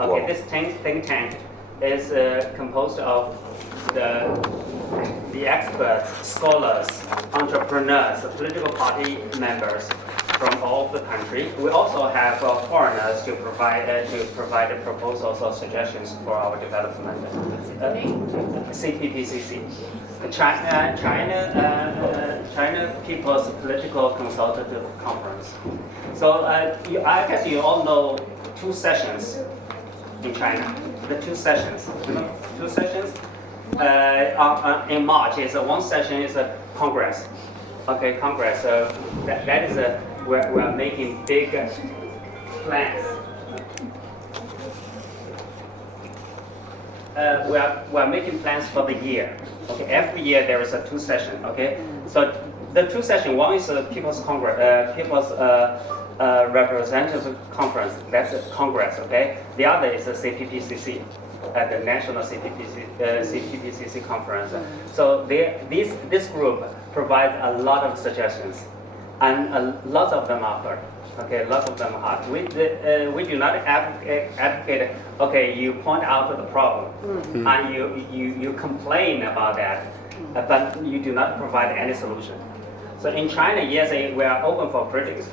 Okay, Wow. this think tank is composed of the experts, scholars, entrepreneurs, political party members from all of the country. We also have foreigners to provide proposals or suggestions for our development. CPPCC, China People's Political Consultative Conference. So I guess you all know 2 sessions in China. The 2 sessions, two sessions. In March, one session is a Congress. Okay, Congress. That is we are making big plans. We are making plans for the year. Okay, every year there is a 2 session. Okay, so the 2 session, one is a People's Congress, People's Representative Conference. That's a Congress. Okay, the other is a CPPCC. At the National CPPCC conference. So this group provides a lot of suggestions, and lots of them are heard. Okay, lots of them are. We do not advocate. Okay, you point out the problem, and you complain about that, but you do not provide any solution. So in China, yes, we are open for critics,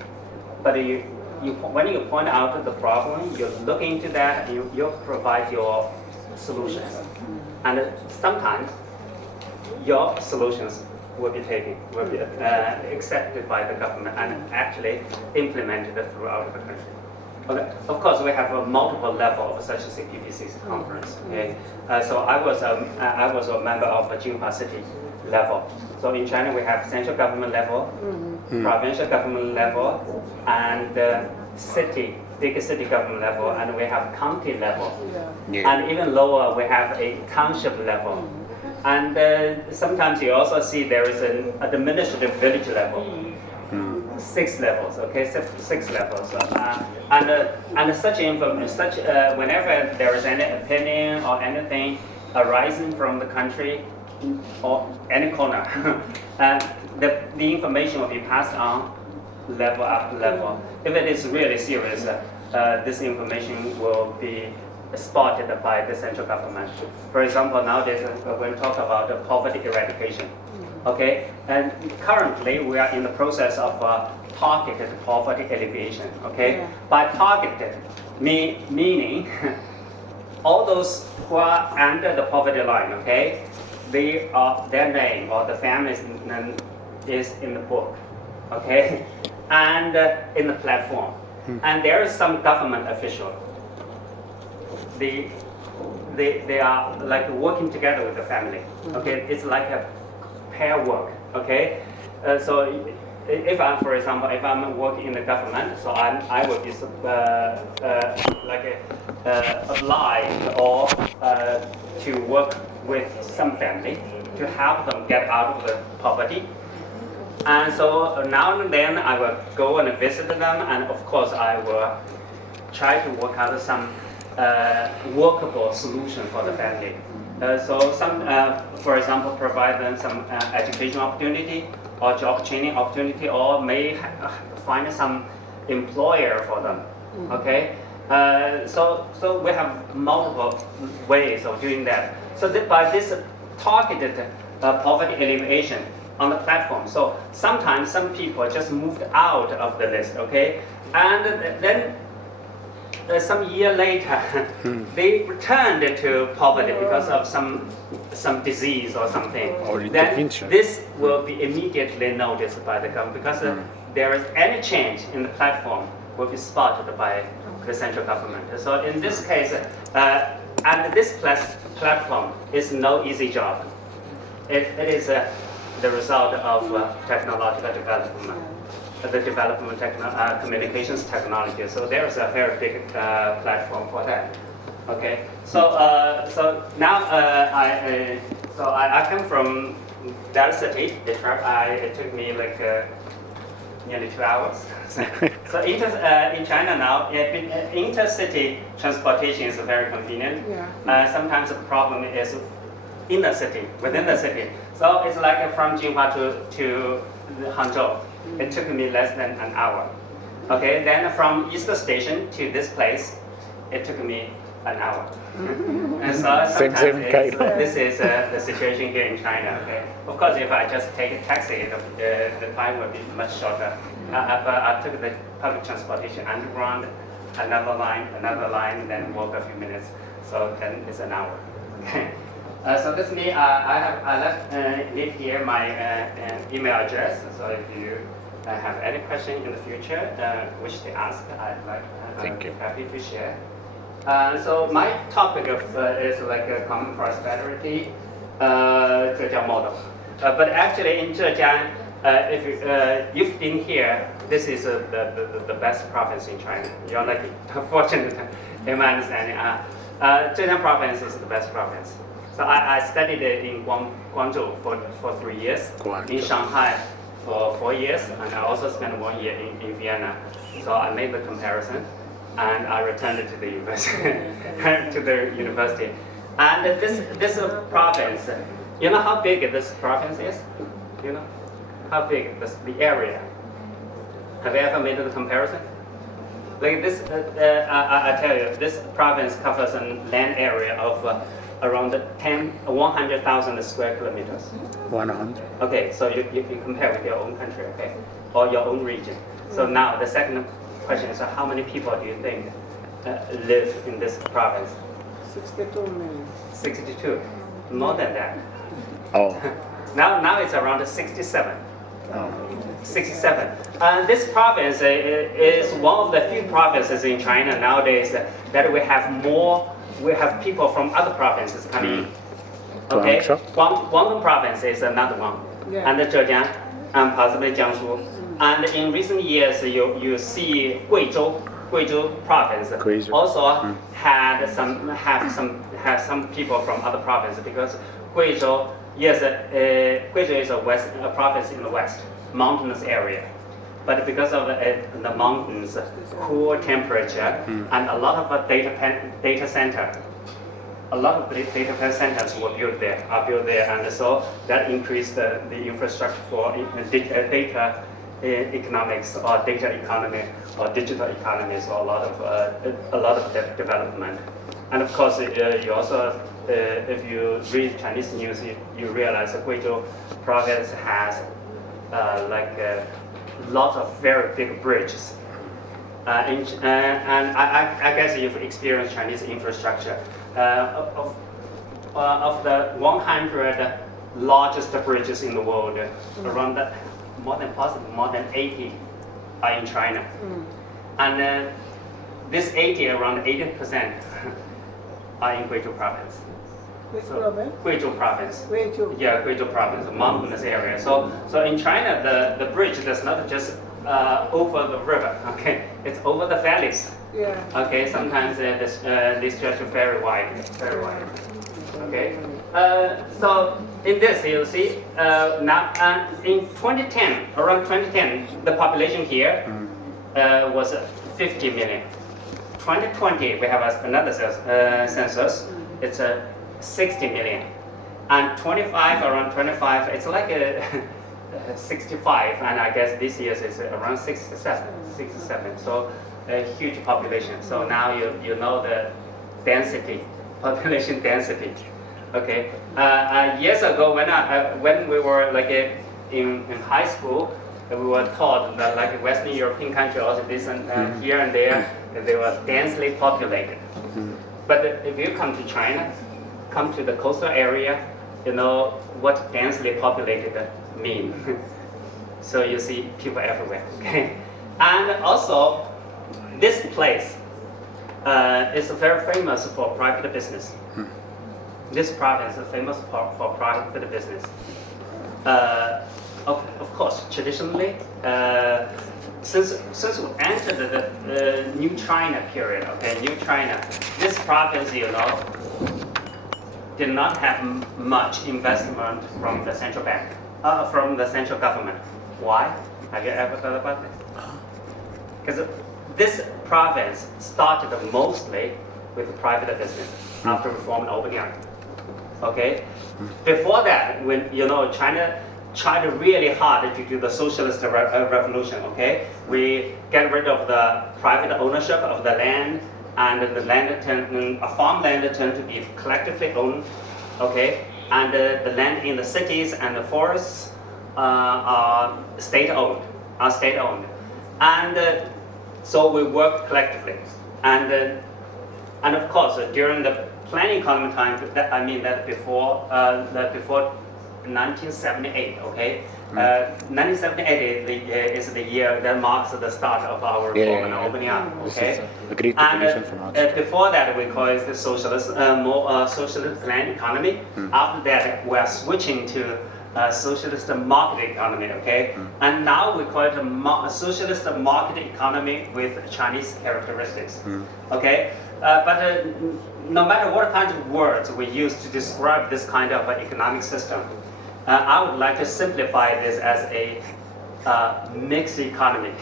but when you point out the problem, you look into that, and you provide your solutions. And sometimes your solutions will be accepted by the government and actually implemented throughout the country. Okay. Of course, we have a multiple level of such a CPPCC conference. Okay. So I was a member of the Jinhua City level. So in China, we have central government level, provincial government level, and big city government level, and we have county level. Yeah. And even lower, we have a township level. And sometimes you also see there is an administrative village level. 6 levels, okay, 6 levels. And such whenever there is any opinion or anything arising from the country or any corner, the information will be passed on level after level. If it is really serious, this information will be spotted by the central government. For example, nowadays when we talk about poverty eradication, okay, and currently we are in the process of targeted poverty alleviation. Okay, yeah. By targeted meaning all those who are under the poverty line. Okay, their name or the family's name is in the book. Okay, and in the platform, and there is some government official. They are like working together with the family. Okay, it's like a pair work. Okay, so if I'm, for example, if I'm working in the government, so I will be obliged or to work with some family to help them get out of the poverty. And so now and then I will go and visit them, and of course I will try to work out some workable solution for the family. So some, for example, provide them some education opportunity or job training opportunity, or may find some employer for them. Okay, so we have multiple ways of doing that. So by this targeted poverty alleviation on the platform, so sometimes some people just moved out of the list. Okay, and then some year later, they returned to poverty because of some disease or something. Or then this will be immediately noticed by the government, because there is any change in the platform will be spotted by the central government. So in this case, and this platform is no easy job. It is the result of technological development. The development communications technology. So there is a very big platform for that. Okay. So now I come from that city. It took me like nearly 2 hours. So in China now, intercity transportation is very convenient. Yeah. Sometimes the problem is in the city, within the city. So it's like from Jinhua to Hangzhou. It took me less than an hour. Okay, then from East Station to this place, it took me an hour. And so sometimes this is the situation here in China. Okay, of course, if I just take a taxi, the time will be much shorter. But I took the public transportation underground, another line, then walk a few minutes. So then it's an hour. Okay. So this me. I leave here my email address. So if you have any question in the future, wish to ask, I'd be happy to share. So my topic is like a common prosperity Zhejiang model. But actually in Zhejiang, if you've been here, this is the best province in China. You're like fortunate in my understanding. Zhejiang province is the best province. So I studied in Guangzhou for 3 years, in Shanghai for 4 years, and I also spent 1 year in Vienna. So I made the comparison, and I returned to the university. And this province, you know how big this province is? You know how big the area? Have you ever made the comparison? Like this, I tell you, this province covers a land area of around 100,000 square kilometers. 100. Okay, so you compare with your own country, okay, or your own region. So now the second question is, how many people do you think live in this province? 62 million. 62, more than that. Oh. Now it's around 67. 67. This province is one of the few provinces in China nowadays that we have people from other provinces coming in. Okay, Guangdong province is another one, and Zhejiang, and possibly Jiangsu. And in recent years, you see Guizhou province also have some people from other provinces, because Guizhou is a province in the west, mountainous area. But because of the mountains, cool temperature, and a lot of data centers were built there, and so that increased the infrastructure for data economics or data economy or digital economy. So a lot of development. And of course, you also, if you read Chinese news, you realize that Guizhou province has lots of very big bridges. And I guess you've experienced Chinese infrastructure. Of the 100 largest bridges in the world, around that, more than 80 are in China. And this 80, around 80% are in Guizhou province. Which province? Guizhou province. Guizhou. Yeah, Guizhou province, a mountainous area. So in China, the bridge does not just over the river. Okay, it's over the valleys. Yeah. Okay, sometimes they stretch very wide. Okay. So in this, you see now in 2010, around 2010, the population here was 50 million. 2020, we have another census. It's 60 million, and around 25, it's like 65, and I guess this year is around 67. So a huge population. So now you know the density, population density. Okay. Years ago, when we were like in high school, we were taught that like Western European countries, also this and here and there, they were densely populated. But if you come to China, come to the coastal area, you know what densely populated mean. So you see people everywhere. Okay, and also this place is very famous for private business. This province is famous for private business. Of course, traditionally, since we entered the New China period, okay, New China, this province, you know, did not have much investment from the central bank, from the central government. Why? Have you ever thought about this? Because this province started mostly with private business after reform and opening. Okay, before that, when you know China tried really hard to do the socialist revolution. Okay, we get rid of the private ownership of the land, and the farmland turned to be collectively owned, okay, and the land in the cities and the forests are state-owned, and so we work collectively, and of course during the planning economy time, that before 1978, okay. 1978 is the year that marks the start of our reform and opening up. Okay, a great definition from us. Before that, we call it the socialist, more socialist plan economy. After that, we are switching to socialist market economy. Okay, and now we call it a socialist market economy with Chinese characteristics. Okay, but no matter what kind of words we use to describe this kind of economic system, I would like to simplify this as a mixed economy.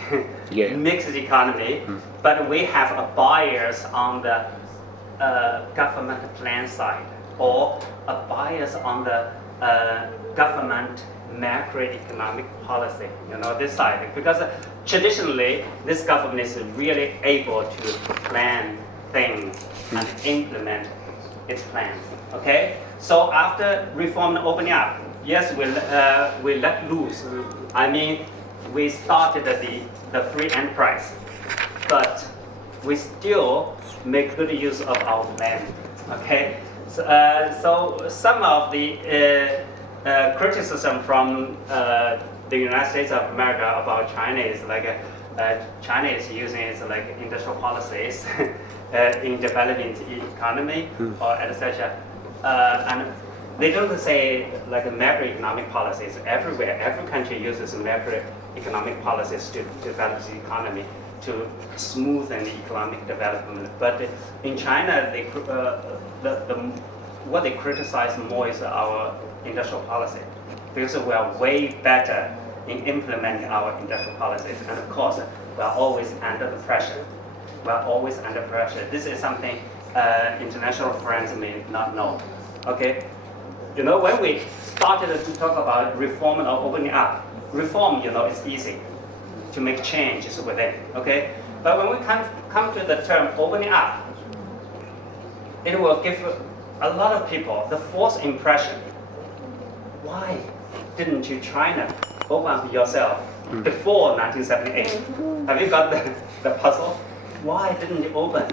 Mixed economy, but we have a bias on the government plan side, or a bias on the government macroeconomic policy, this side, because traditionally this government is really able to plan things and implement its plans. Okay, so after reform and opening up, yes, we let loose. We started the free enterprise, but we still make good use of our land. Okay, so some of the criticism from the United States of America about China is like China is using its industrial policies in developing the economy or etc. And they don't say macroeconomic policies everywhere. Every country uses macroeconomic policies to develop the economy, to smoothen the economic development. But in China, what they criticize more is our industrial policy, because we are way better in implementing our industrial policies. And of course, we are always under the pressure. This is something international friends may not know. Okay. When we started to talk about reform and opening up, reform, is easy to make changes within, okay? But when we come to the term opening up, it will give a lot of people the false impression. Why didn't you China open up yourself before 1978? Have you got the puzzle? Why didn't you open?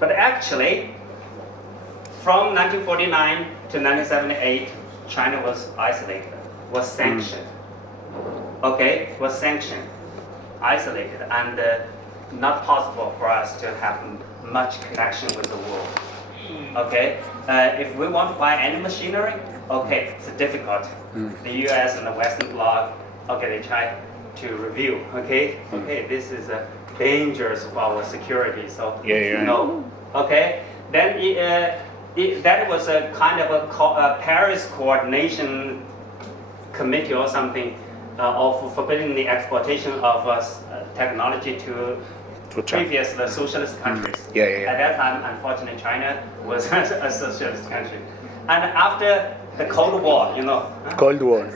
But actually, from 1949 to 1978, China was isolated, was sanctioned. Okay, was sanctioned, isolated, and not possible for us to have much connection with the world. Okay, if we want to buy any machinery, okay, it's difficult. The U.S. and the Western bloc, okay, they try to review. Okay, this is dangerous for our security. So no. Okay, then that was a kind of a Paris coordination committee or something of forbidding the exportation of technology to previous the socialist countries. At that time, unfortunately, China was a socialist country. And after the Cold War, Cold War.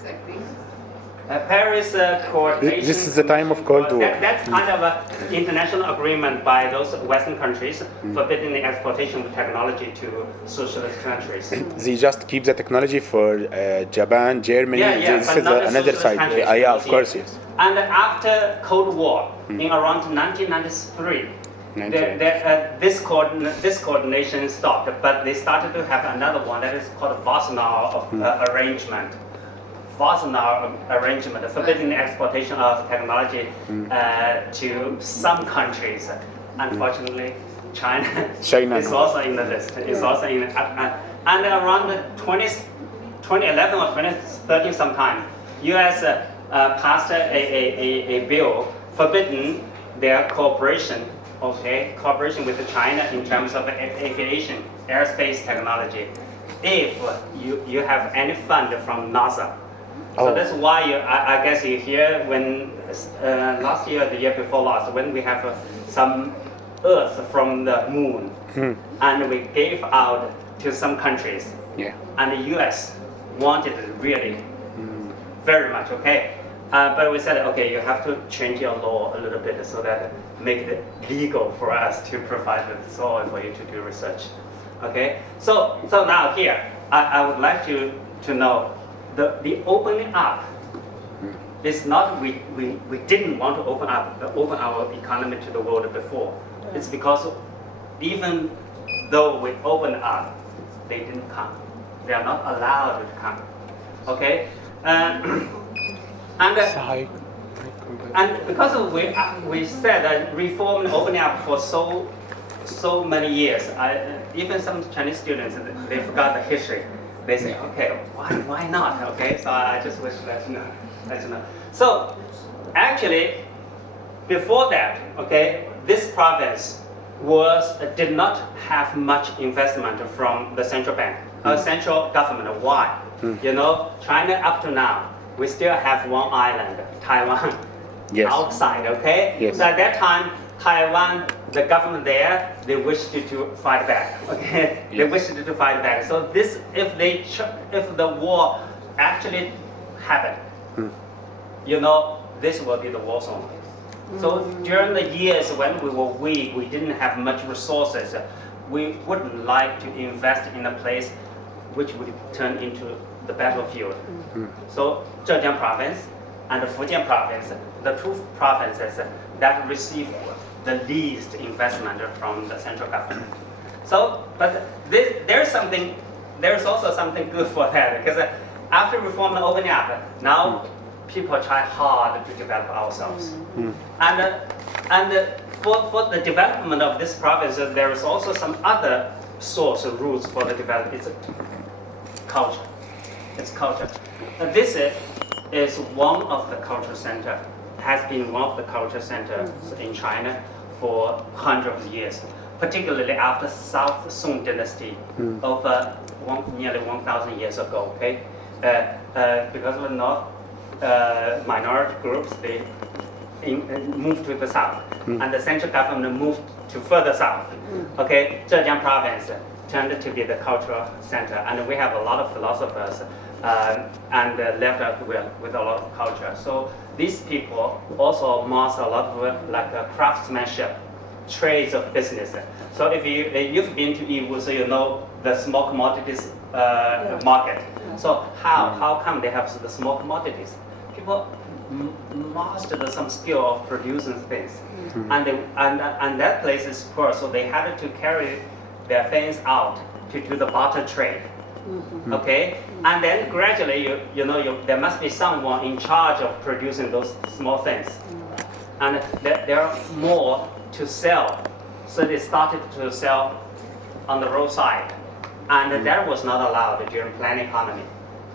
Paris coordination. This is the time of Cold War. That's kind of an international agreement by those Western countries forbidding the exportation of technology to socialist countries. They just keep the technology for Japan, Germany. This is another side. Of course, yes. And after Cold War, in around 1993, this coordination stopped, but they started to have another one that is called Wassenaar arrangement. Forbidding the exportation of technology to some countries. Unfortunately, China is also in the list. And around 2011 or 2013 sometime, U.S. passed a bill forbidding their cooperation with China in terms of aviation, airspace technology, if you have any fund from NASA. So that's why I guess you hear when last year, the year before last, when we have some Earth from the moon, and we gave out to some countries, and the U.S. wanted it really very much, okay? But we said, okay, you have to change your law a little bit so that make it legal for us to provide the soil for you to do research. Okay, so now here, I would like to know the opening up. It's not we didn't want to open our economy to the world before. It's because even though we opened up, they didn't come. They are not allowed to come. Okay, and because we said that reform and opening up for so many years, even some Chinese students, they forgot the history. They say, okay, why not? Okay, so I just wish to let you know. So actually, before that, okay, this province did not have much investment from the central bank, central government. Why? You know, China up to now, we still have one island, Taiwan, outside. Okay, so at that time, Taiwan, the government there, they wished to fight back. Okay, they wished to fight back. So this, if the war actually happened, you know, this will be the war zone. So during the years when we were weak, we didn't have much resources. We wouldn't like to invest in a place which would turn into the battlefield. So Zhejiang province and the Fujian province, the two provinces that received the least investment from the central government. So, but there's also something good for that, because after reform and opening up, now people try hard to develop ourselves. And for the development of this province, there is also some other source of roots for the development. It's culture. It's culture. This is one of the culture center, has been one of the culture centers in China for hundreds of years, particularly after South Song dynasty over nearly 1,000 years ago. Okay, because of the North minority groups, they moved to the south, and the central government moved to further south. Okay, Zhejiang province turned to be the cultural center, and we have a lot of philosophers and left us with a lot of culture. So these people also master a lot of craftsmanship, trades of business. So if you've been to Yiwu, so you know the small commodities market. So how come they have the small commodities? People mastered some skill of producing things, and that place is poor, so they had to carry their things out to do the barter trade. Okay, and then gradually, there must be someone in charge of producing those small things, and there are more to sell. So they started to sell on the roadside, and that was not allowed during planned economy.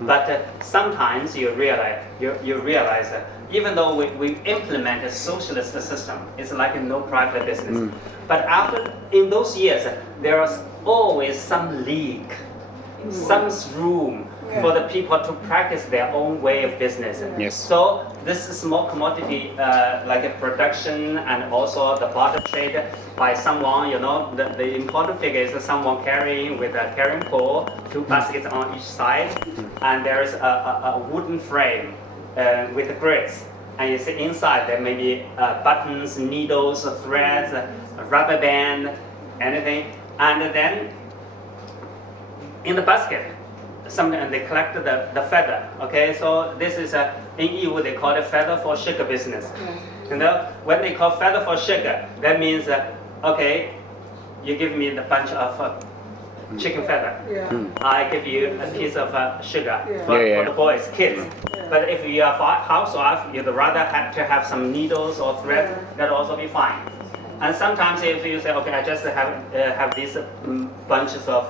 But sometimes you realize that even though we implement a socialist system, it's like no private business. But in those years, there was always some leak, some room for the people to practice their own way of business. Yes. So this small commodity, like a production and also the barter trade by someone, the important figure is someone carrying with a carrying pole, 2 baskets on each side, and there is a wooden frame with the grids. And you see inside there may be buttons, needles, threads, a rubber band, anything. And then in the basket, they collect the feather. Okay, so this is in Yiwu they call it feather for sugar business. When they call feather for sugar, that means okay, you give me the bunch of chicken feather. I give you a piece of sugar for the boys, kids. But if you are housewife, you'd rather have some needles or thread, that'll also be fine. And sometimes if you say, okay, I just have these bunches of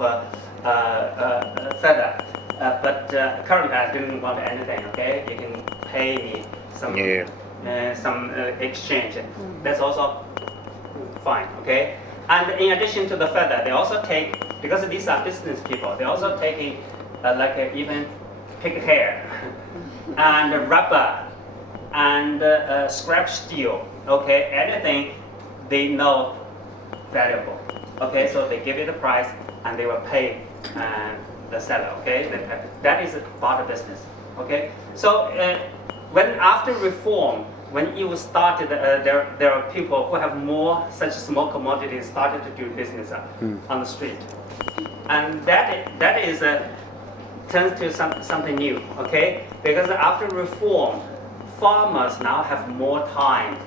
feather, but currently I didn't want anything. Okay, you can pay me some exchange. That's also fine. Okay, and in addition to the feather, they also take, because these are business people, they're also taking even pig hair and rubber and scrap steel. Okay, anything they know valuable. Okay, so they give it a price and they will pay the seller. Okay, that is a barter business. Okay, so when after reform, when EU started, there are people who have more such small commodities started to do business on the street, and that is turns to something new, okay? Because after reform, farmers now have more time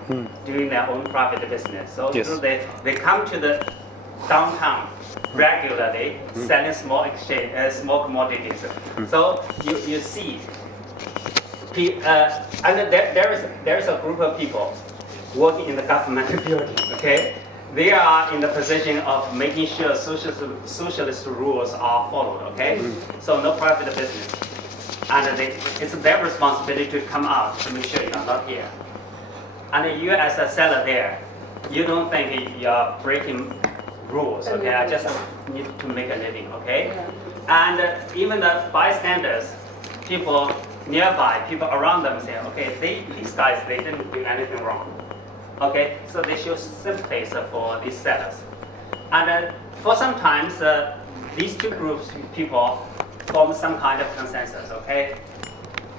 doing their own private business. So, Yes. so they come to the downtown regularly, selling small commodities. So you see, and there is a group of people working in the government building. Okay, they are in the position of making sure socialist rules are followed. Okay, so no private business, and it's their responsibility to come out to make sure you are not here. And you as a seller there, you don't think you are breaking rules. Okay, I just need to make a living. Okay, and even the bystanders, people nearby, people around them say, okay, these guys, they didn't do anything wrong. Okay, so they show sympathy for these sellers. And for sometimes, these two groups of people form some kind of consensus, okay?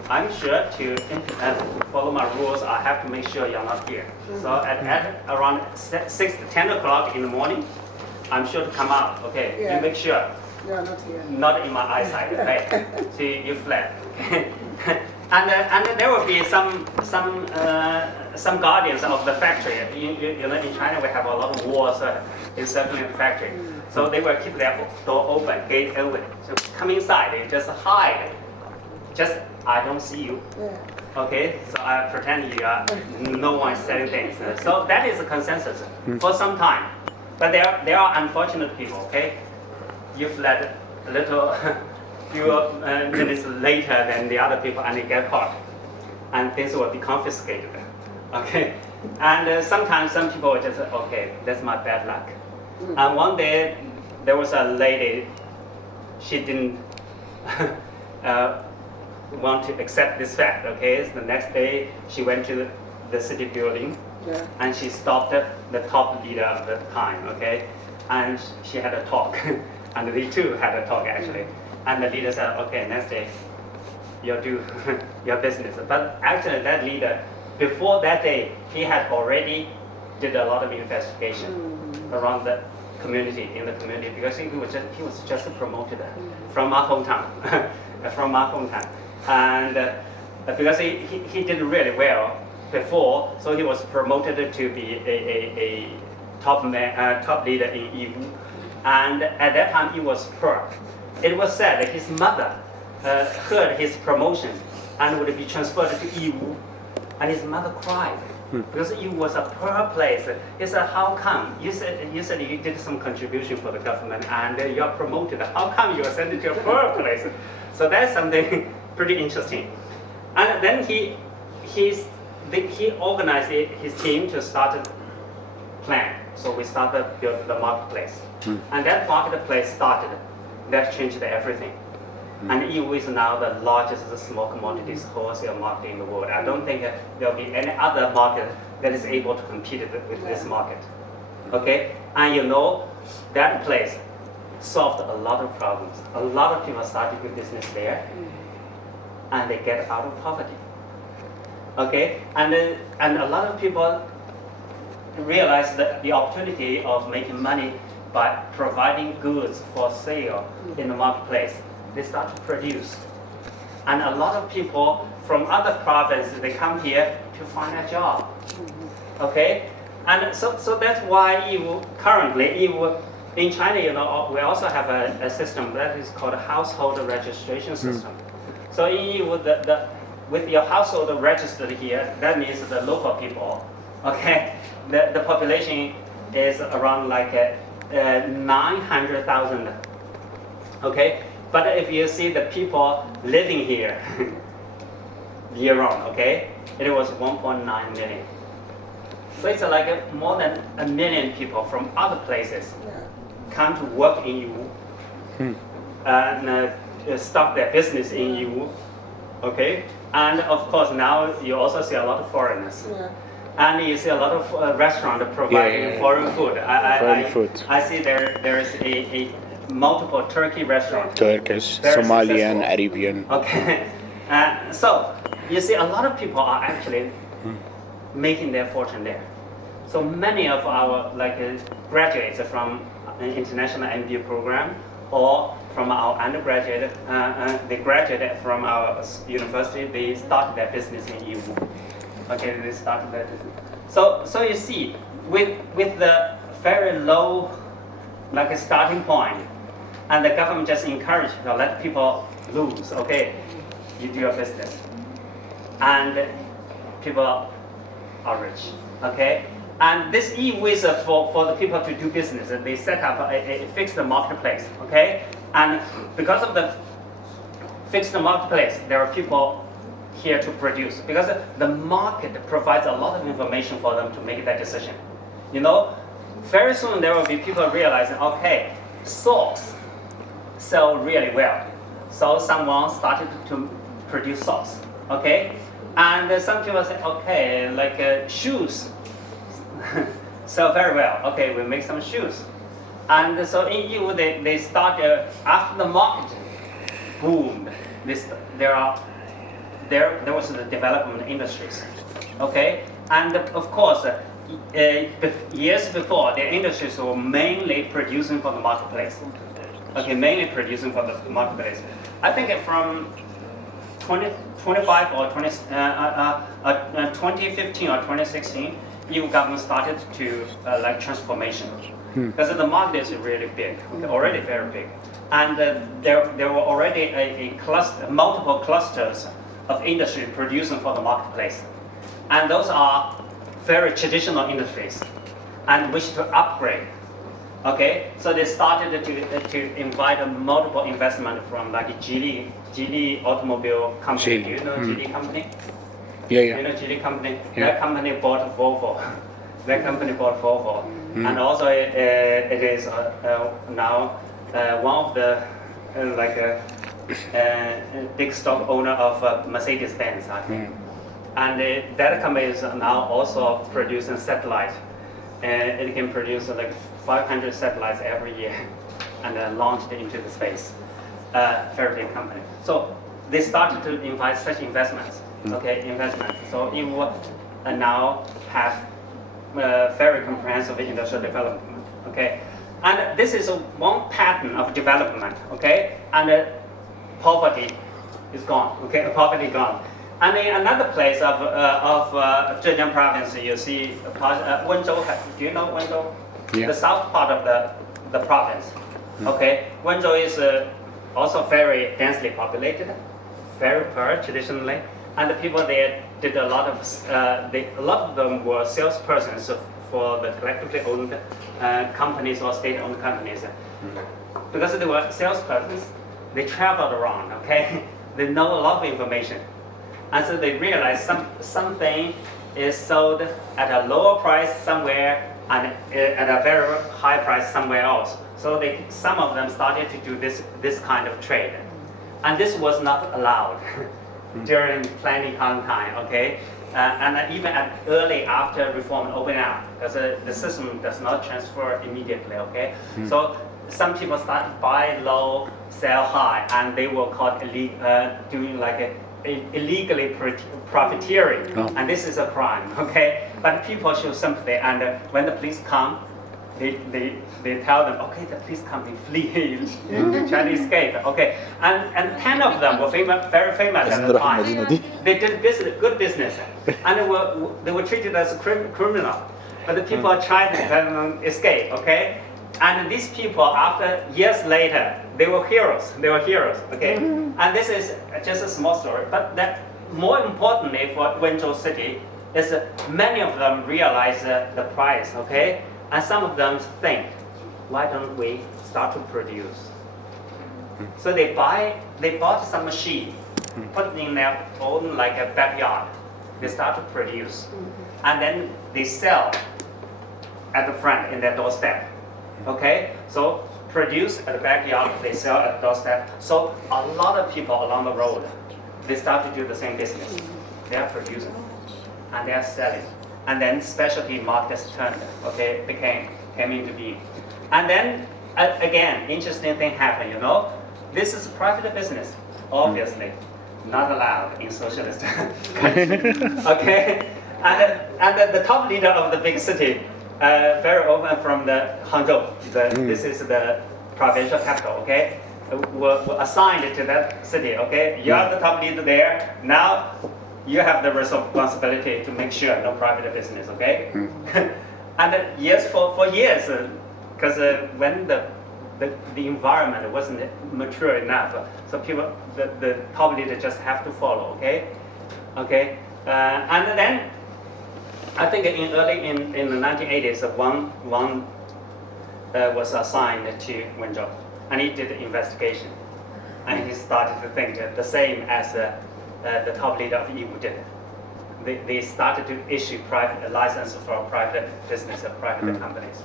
I'm sure to follow my rules, I have to make sure you're not here. So at around 6 to 10 o'clock in the morning, I'm sure to come out, okay? Yeah. You make sure. Yeah, not here. Not in my eyesight, okay? So you fled. and there will be some guardians of the factory. You know, in China we have a lot of walls encircling the factory. So they will keep their door open, gate open. So come inside, they just hide. Just, I don't see you. Yeah. Okay, so I pretend you are, no one is selling things. So that is a consensus for some time. But there are unfortunate people, okay? You fled a little few minutes later than the other people, and you get caught, and things will be confiscated. Okay, and sometimes some people will just say, okay, that's my bad luck. And one day there was a lady, she didn't want to accept this fact. Okay, so the next day she went to the city building. Yeah. And she stopped the top leader of the time, okay? And she had a talk, and they too had a talk actually. And the leader said, okay, next day, you'll do your business. But actually that leader, before that day, he had already did a lot of investigation around the community, in the community, because he was just promoted from our hometown, And because he did really well before, so he was promoted to be a top leader in EU, and at that time he was poor. It was said that his mother heard his promotion and would be transferred to EU, and his mother cried because EU was a poor place. He said, "How come? You said you did some contribution for the government and you are promoted. How come you are sent to a poor place?" So that's something pretty interesting. And then he organized his team to start a plan. So we started the marketplace. And that marketplace started. That changed everything. And EU is now the largest small commodities wholesale market in the world. I don't think there will be any other market that is able to compete with this market. Okay? And you know, that place solved a lot of problems. A lot of people started with business there, and they get out of poverty. Okay, and a lot of people realize that the opportunity of making money by providing goods for sale in the marketplace. They start to produce, and a lot of people from other provinces, they come here to find a job. Okay, and so that's why EU in China, you know, we also have a system that is called a household registration system. So in EU, with your household registered here, that means the local people, okay, the population is around like 900,000, okay? But if you see the people living here year round, okay, it was 1.9 million. So it's like more than 1 million people from other places come to work in EU and start their business in EU, okay? And of course now you also see a lot of foreigners. And you see a lot of restaurants providing foreign food. I see there is a multiple Turkey restaurant. Turkish, Very Somalian, successful. Arabian. Okay. So you see a lot of people are actually making their fortune there. So many of our graduates from an international MBA program or from our undergraduate, they graduated from our university, they started their business in EU. Okay, they started their business. So you see, with the very low starting point, and the government just encouraged to let people loose, okay, you do your business. And people are rich, okay? And this e-visa for the people to do business, they set up a fixed marketplace, okay? And because of the fixed marketplace, there are people here to produce. Because the market provides a lot of information for them to make that decision. You know, very soon there will be people realizing, okay, socks sell really well. So someone started to produce socks, okay? And some people say, okay, shoes sell very well. Okay, we make some shoes. And so in EU, they start, after the market boomed, there was the development industries, okay? And of course, years before, the industries were mainly producing for the marketplace. Okay, mainly producing for the marketplace. I think from 2015 or 2016, EU government started to transformation. Because the market is really big, already very big. And there were already multiple clusters of industry producing for the marketplace. And those are very traditional industries and wish to upgrade. Okay, so they started to invite multiple investment from Geely automobile company. Do you know Geely company? Yeah. You know Geely company? Yeah. That company bought Volvo. And also it is now one of the big stock owner of Mercedes-Benz, I think. And that company is now also producing satellite. It can produce 500 satellites every year and then launched into the space. Very big company. So they started to invite such investments. So it will now have very comprehensive industrial development. Okay, and this is one pattern of development. Okay, and poverty is gone. Okay, poverty gone. And in another place of Zhejiang province, you see Wenzhou. Do you know Wenzhou? Yeah. The south part of the province. Okay, Wenzhou is also very densely populated, very poor traditionally, and the people there did a lot of them were salespersons for the collectively owned companies or state-owned companies. Because they were salespersons, they traveled around. Okay, they know a lot of information. And so they realized something is sold at a lower price somewhere and at a very high price somewhere else. So some of them started to do this kind of trade. And this was not allowed during planning time, okay? And even early after reform opened up, because the system does not transfer immediately, okay? So some people started buy low, sell high, and they were caught doing illegally profiteering, and this is a crime, okay? But people show sympathy, and when the police come, they tell them, okay, the police come, they flee, they try to escape, okay? And 10 of them were very famous at the time. They did good business, and they were treated as a criminal. But the people tried to escape, okay? And these people, after years later, they were heroes. Okay? And this is just a small story. But that more importantly for Wenzhou city is many of them realize the price, okay? And some of them think, why don't we start to produce? So they bought some machine, put it in their own backyard. They start to produce, and then they sell at the front in their doorstep. Okay, so produce at the backyard, they sell at the doorstep. So a lot of people along the road, they start to do the same business. They are producing and they are selling. And then specialty markets turned, okay, came into being. And then again, interesting thing happened, you know. This is private business, obviously, not allowed in socialist country. Okay, and the top leader of the big city, very often from the Hangzhou, this is the provincial capital, okay, were assigned to that city, okay. You are the top leader there. Now you have the responsibility to make sure no private business, okay. And yes, for years, because when the environment wasn't mature enough, so people, the top leader just have to follow, okay. And then I think in the 1980s, one was assigned to Wenzhou, and he did the investigation, and he started to think the same as the top leader of Yiwu did. They started to issue private license for private business, private companies,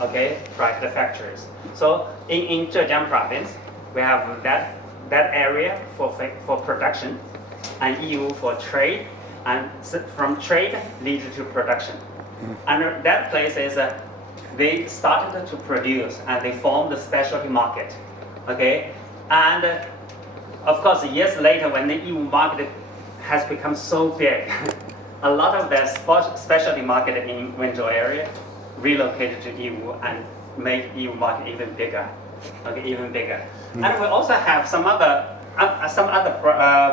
okay, private factories. So in Zhejiang province, we have that area for production, and Yiwu for trade, and from trade leads to production. And that place is they started to produce, and they formed a specialty market, okay. And of course, years later, when the Yiwu market has become so big, a lot of the specialty market in Wenzhou area relocated to Yiwu and make Yiwu market even bigger, okay, even bigger. And we also have some other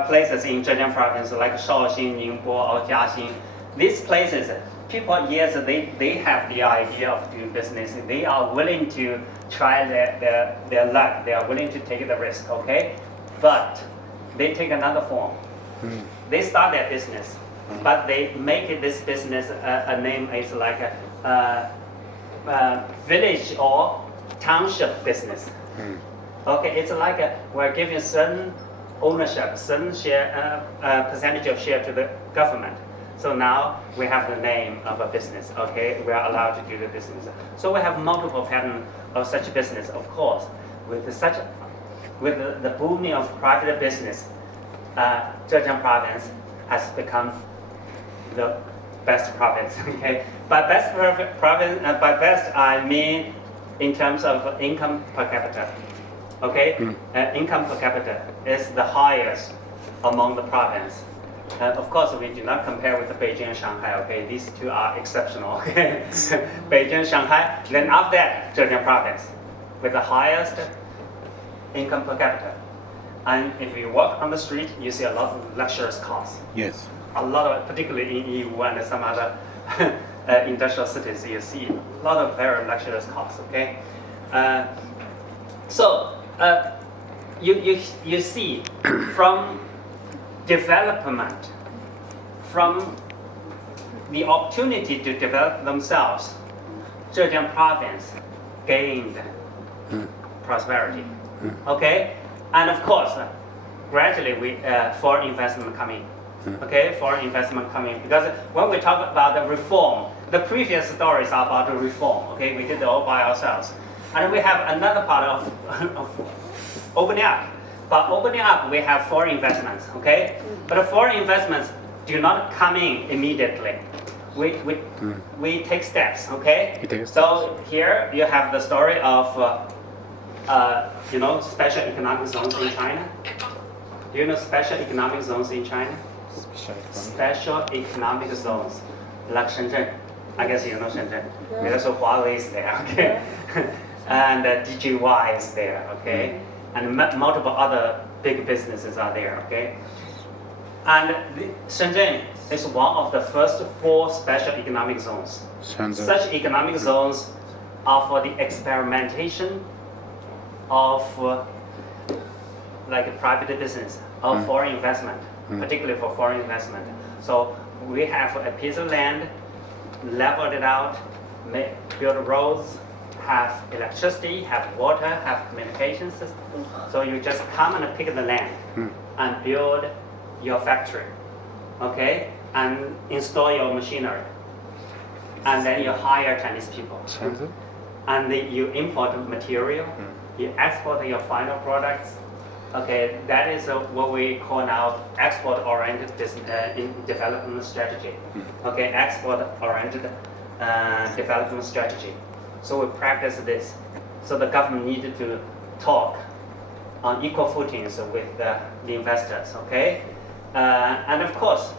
places in Zhejiang province like Shaoxing, Ningbo, or Jiaxing. These places, people, yes, they have the idea of doing business. They are willing to try their luck. They are willing to take the risk, okay? But they take another form. They start their business, but they make this business a name is like a village or township business. Okay, it's like we're giving certain ownership, certain share, percentage of share to the government. So now we have the name of a business. Okay, we are allowed to do the business. So we have multiple patterns of such business. Of course, with the booming of private business, Zhejiang province has become the best province. Okay, by best province, by best I mean in terms of income per capita. Okay, income per capita is the highest among the province. Of course, we do not compare with Beijing and Shanghai. Okay, these two are exceptional. Okay, Beijing, Shanghai. Then after that, Zhejiang province with the highest income per capita. And if you walk on the street, you see a lot of luxurious cars. Yes. A lot of, particularly in Yiwu and some other industrial cities, you see a lot of very luxurious cars. Okay, so you see from development, from the opportunity to develop themselves, Zhejiang province gained prosperity. Okay, and of course, gradually we foreign investment coming. Okay, foreign investment coming, because when we talk about the reform, the previous stories are about the reform. Okay, we did it all by ourselves, and we have another part of opening up. But opening up, we have foreign investments. Okay, but the foreign investments do not come in immediately. We take steps. Okay, so here you have the story of special economic zones in China. Do you know special economic zones in China? Special economic zones, like Shenzhen. I guess you know Shenzhen. Because Huawei is there, okay? And DJY is there, okay? And multiple other big businesses are there, okay? And Shenzhen is one of the first 4 special economic zones. Such economic zones are for the experimentation of like private business, of foreign investment. Particularly for foreign investment. So we have a piece of land, leveled it out, build roads, have electricity, have water, have communication system. So you just come and pick the land and build your factory, okay, and install your machinery. And then you hire Chinese people. And you import material, you export your final products. Okay, that is what we call now export-oriented development strategy. Okay, export-oriented development strategy. So we practice this. So the government needed to talk on equal footings with the investors. Okay, and of course,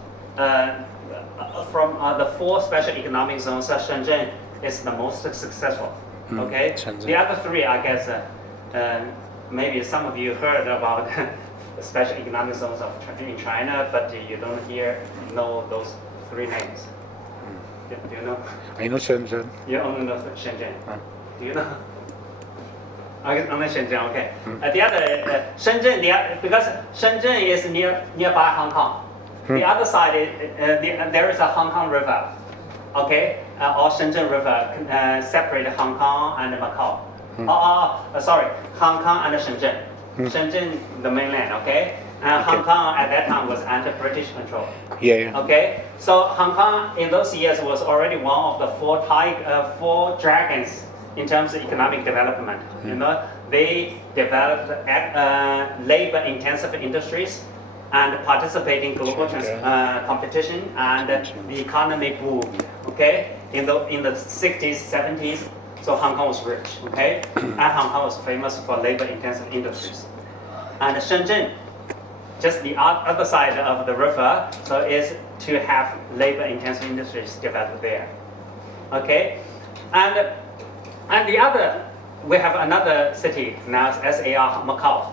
the 4 special economic zones, Shenzhen is the most successful. Okay, Shenzhen. the other 3, I guess, maybe some of you heard about special economic zones in China, but you don't know those 3 names. Do you know? I know Shenzhen. You only know Shenzhen. Do you know? Okay, only Shenzhen. Okay. The other Shenzhen, because Shenzhen is nearby Hong Kong. The other side, there is a Hong Kong River. Okay, or Shenzhen River separate Hong Kong and Macau. Sorry, Hong Kong and Shenzhen. Shenzhen, the mainland. Okay. Hong Kong at that time was under British control. Yeah. Okay, so Hong Kong in those years was already one of the 4 dragons in terms of economic development. You know, they developed labor-intensive industries and participate in global competition, and the economy boomed. Okay, in the 60s, 70s, so Hong Kong was rich. Okay, and Hong Kong was famous for labor-intensive industries, and Shenzhen, just the other side of the river, so is to have labor-intensive industries developed there. Okay, and the other, we have another city now, SAR, Macau.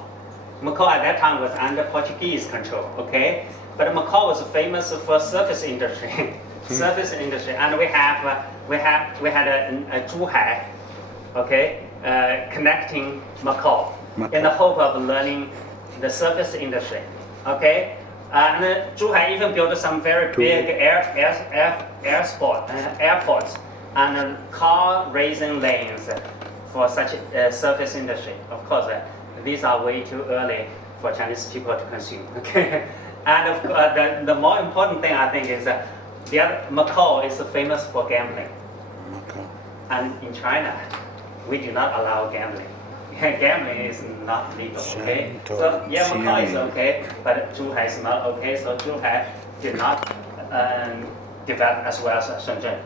Macau at that time was under Portuguese control. Okay, but Macau was famous for service industry, service industry, and we had a Zhuhai, okay, connecting Macau in the hope of learning the service industry. Okay, and Zhuhai even built some very big airports and car racing lanes for such service industry. Of course, these are way too early for Chinese people to consume. Okay, and the more important thing I think is Macau is famous for gambling. Macau. And in China, we do not allow gambling. Gambling is not legal, okay? So yeah, Macau is okay, but Zhuhai is not okay. So Zhuhai did not develop as well as Shenzhen,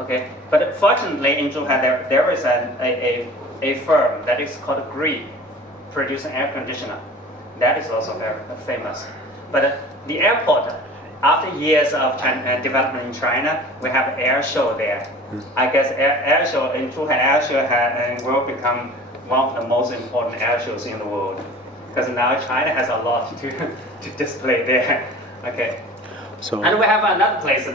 okay? But fortunately, in Zhuhai there is a firm that is called Gree, producing air conditioner. That is also very famous. But the airport, after years of development in China, we have air show there. I guess air show in Zhuhai air show will become one of the most important air shows in the world, because now China has a lot to display there. Okay. So. And we have another place,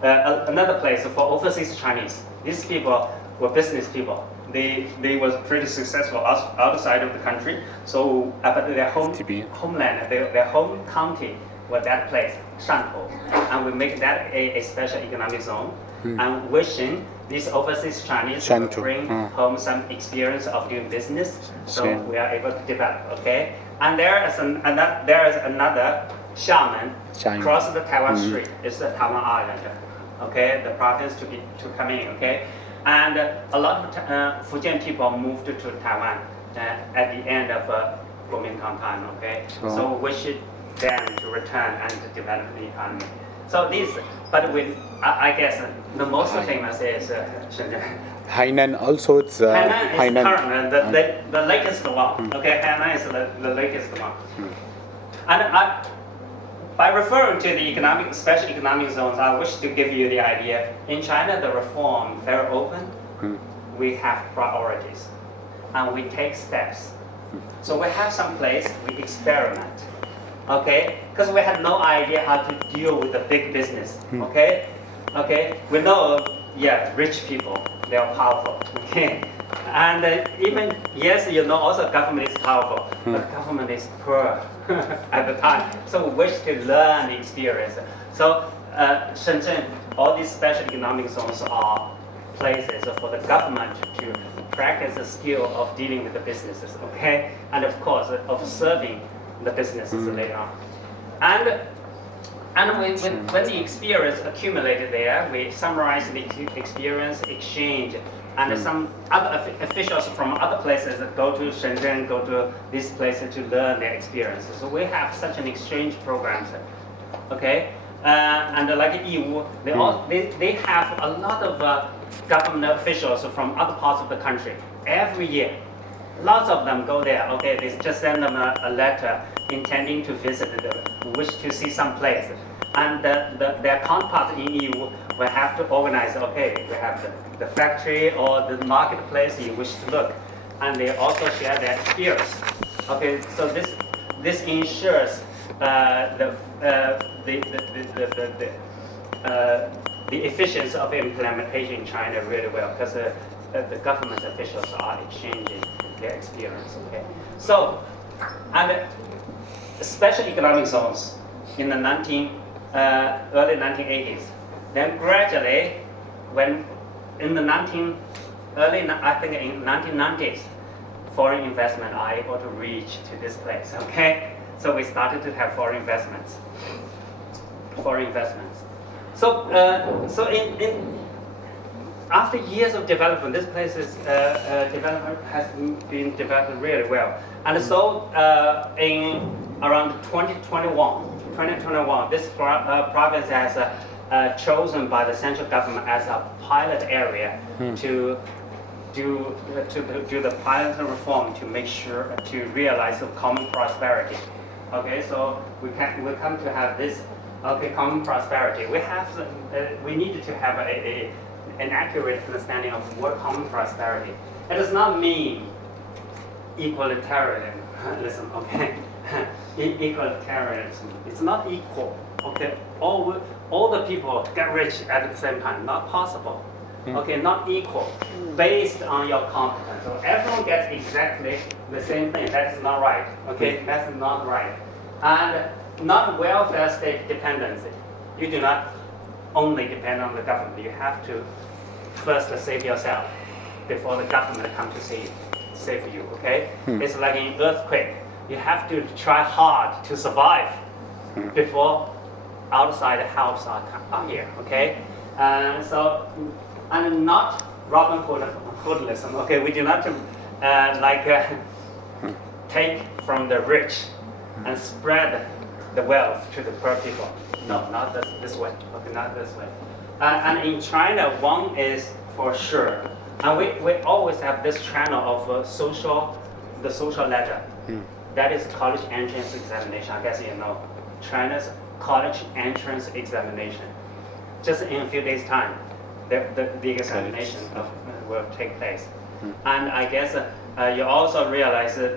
another place for overseas Chinese. These people were business people. They was pretty successful outside of the country. So, but their homeland, their home county was that place, Shantou, and we make that a special economic zone. And wishing these overseas Chinese will bring home some experience of doing business, so we are able to develop. Okay, and there is another Xiamen across the Taiwan Strait. It's the Taiwan Island. Okay, the province to come in. Okay, and a lot of Fujian people moved to Taiwan at the end of Kuomintang time. Okay, so wish them to return and to develop the economy. So these, but I guess the most famous is Shenzhen. Hainan also, it's Hainan is current, the latest one. Okay, Hainan is the latest one. And by referring to the special economic zones, I wish to give you the idea. In China, the reform very open. We have priorities, and we take steps. So we have some place we experiment. Okay, because we had no idea how to deal with the big business. Okay, we know, rich people, they are powerful. Okay, and even also government is powerful, but government is poor at the time. So we wish to learn the experience. So Shenzhen, all these special economic zones are places for the government to practice the skill of dealing with the businesses. Okay, and of course of serving the businesses later on. And when the experience accumulated there, we summarize the experience, exchange, and some other officials from other places that go to Shenzhen, go to these places to learn their experiences. So we have such an exchange program, okay? And like EU, they have a lot of government officials from other parts of the country every year. Lots of them go there. Okay, they just send them a letter intending to visit, wish to see some place, and their counterparts in EU will have to organize. Okay, we have the factory or the marketplace you wish to look, and they also share their experience. Okay, so this ensures the efficiency of implementation in China really well, because the government officials are exchanging their experience. Okay, so and special economic zones in the early 1980s. Then gradually, when in the I think in 1990s, foreign investment are able to reach to this place. Okay, so we started to have foreign investments. So after years of development, this place is development has been developed really well. And so in around 2021, this province has chosen by the central government as a pilot area to do the pilot reform to make sure to realize the common prosperity. Okay, so we come to have this common prosperity. We needed to have an accurate understanding of what common prosperity. It does not mean equalitarianism. Okay, equalitarianism. It's not equal. Okay, all the people get rich at the same time. Not possible. Okay, not equal. Based on your competence. So everyone gets exactly the same thing. That is not right. Okay, that's not right. And not welfare state dependency. You do not only depend on the government. You have to first save yourself before the government comes to save you. Okay, it's like an earthquake. You have to try hard to survive before outside helps are here. Okay, and not Robin Hoodism. Okay, we do not take from the rich and spread the wealth to the poor people. No, not this way. Okay, not this way. And in China, one is for sure. And we always have this channel of the social ledger. That is college entrance examination. I guess you know. China's college entrance examination. Just in a few days' time, the examination will take place. And I guess you also realize that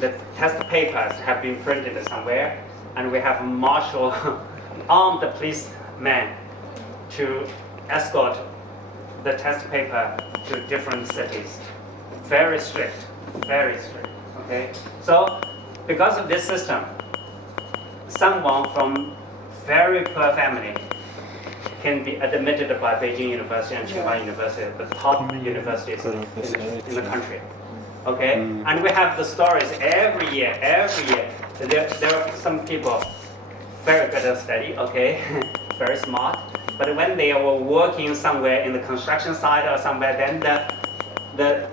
the test papers have been printed somewhere, and we have marshal armed policemen to escort the test paper to different cities. Very strict, very strict. Okay, so because of this system, someone from very poor family can be admitted by Beijing University and Tsinghua University, the top universities in the country. Okay, and we have the stories every year. There are some people very good at study, okay, very smart, but when they were working somewhere in the construction site or somewhere, then the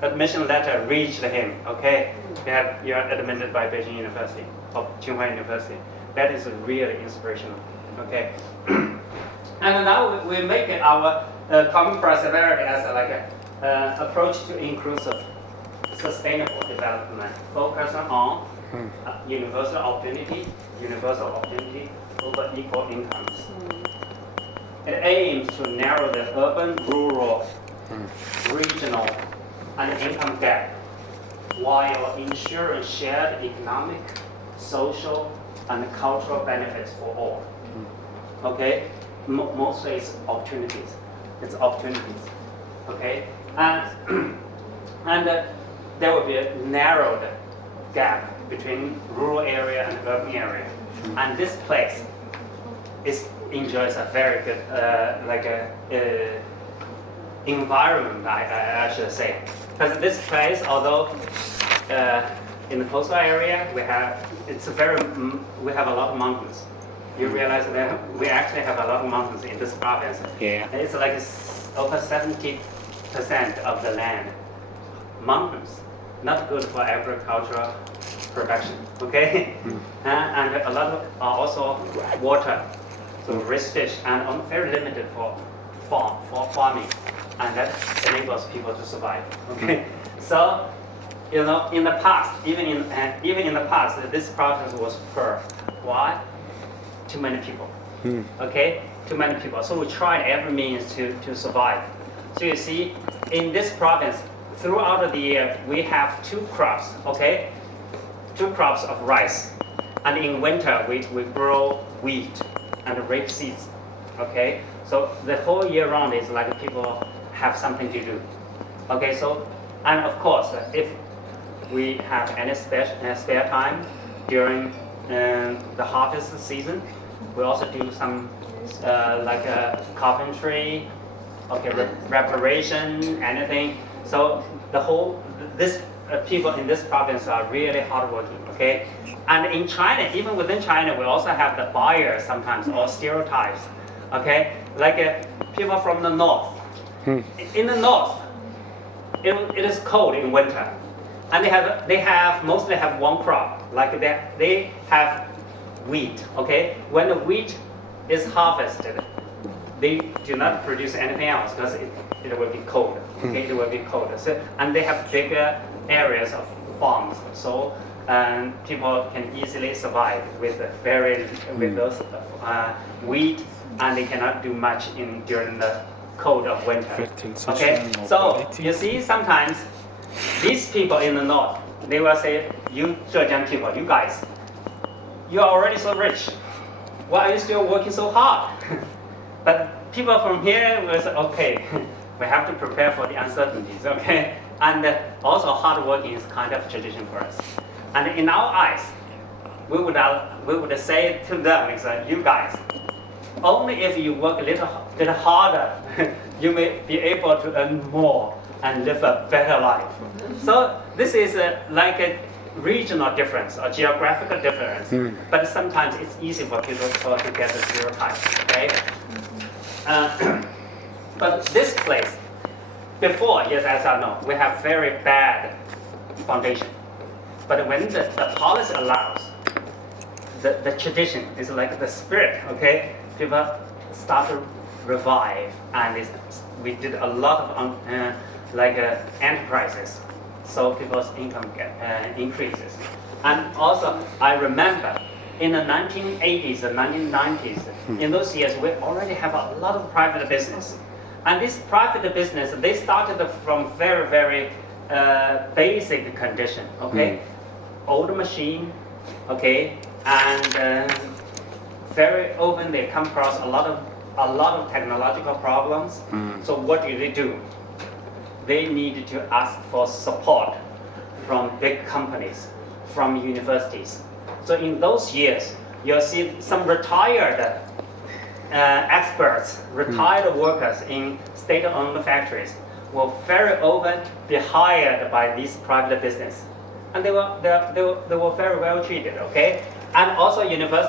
admission letter reached him. Okay, you are admitted by Beijing University or Tsinghua University. That is really inspirational. Okay, and now we make it our common prosperity as approach to inclusive, sustainable development, focus on universal opportunity over equal incomes. It aims to narrow the urban, rural, regional, and income gap, while ensuring shared economic, social, and cultural benefits for all. Okay, mostly it's opportunities. Okay, and there will be a narrowed gap between rural area and urban area, and this place enjoys a very good environment. I should say, because this place, although in the coastal area we have a lot of mountains. You realize that we actually have a lot of mountains in this province. Yeah. It's like over 70% of the land, mountains, not good for agricultural production. Okay, and a lot of also water, so rich fish, and very limited for for farming, and that enables people to survive. Okay, so in the past, even in the past, this province was poor. Why? Too many people. Okay, too many people. So we tried every means to survive. So you see, in this province, throughout the year, we have 2 crops. Okay, 2 crops of rice, and in winter we grow wheat and rape seeds. Okay, so the whole year round is like people have something to do. Okay, so and of course, if we have any spare time during the harvest season, we also do some like carpentry, okay, reparation, anything. So this people in this province are really hardworking. Okay, and in China, even within China, we also have the bias sometimes or stereotypes. Okay, like people from the north. In the north, it is cold in winter, and they mostly have one crop. Like they have wheat. Okay, when the wheat is harvested, they do not produce anything else because it will be cold. Okay, it will be cold. So, and they have bigger areas of farms, so people can easily survive with those wheat, and they cannot do much during the cold of winter. Okay, so you see, sometimes these people in the north, they will say, "You Zhejiang people, you guys, you are already so rich. Why are you still working so hard?" But people from here will say, "Okay, we have to prepare for the uncertainties." Okay, and also hard working is kind of tradition for us. And in our eyes, we would say to them, "You guys, only if you work a little harder, you may be able to earn more and live a better life." So this is like a regional difference or geographical difference, but sometimes it's easy for people to get the stereotypes. Okay, but this place, before, yes, as I know, we have very bad foundation. But when the policy allows, the tradition is like the spirit. Okay, people start to revive, and we did a lot of enterprises, so people's income increases. And also, I remember in the 1980s and 1990s, in those years, we already have a lot of private business. And this private business, they started from very, very basic condition. Okay, old machine. Okay, and very often they come across a lot of technological problems. So what do? They need to ask for support from big companies, from universities. So in those years, you'll see some retired experts, retired workers in state-owned factories will very often be hired by these private business, and they were very well treated. Okay, and also university.